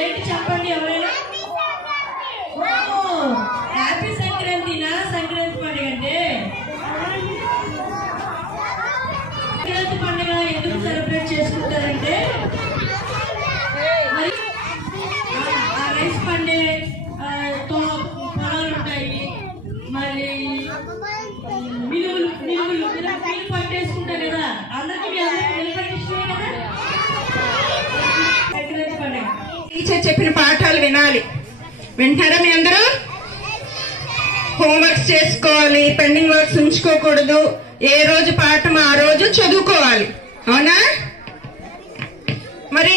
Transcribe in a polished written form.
ఏంటి చెప్పండి ఎవరైనా? హ్యాపీ సంక్రాంతినా? సంక్రాంతి పండుగ అంటే సంక్రాంతి పండుగ ఎందుకు సెలబ్రేట్ చేసుకుంటారంటే మరి ఆ రైస్ పండే పొలాలు ఉంటాయి, మళ్ళీ మినుములు పట్టేసుకుంటారు కదా, అందరికి నిలబడిష్టమే కదా సంక్రాంతి పండుగ. టీచర్ చెప్పిన పాఠాలు వినాలి. వింటారా మీ అందరూ? హోంవర్క్స్ చేసుకోవాలి, పెండింగ్ వర్క్స్ ఉంచుకోకూడదు. ఏ రోజు పాఠం ఆ రోజు చదువుకోవాలి, అవునా? మరి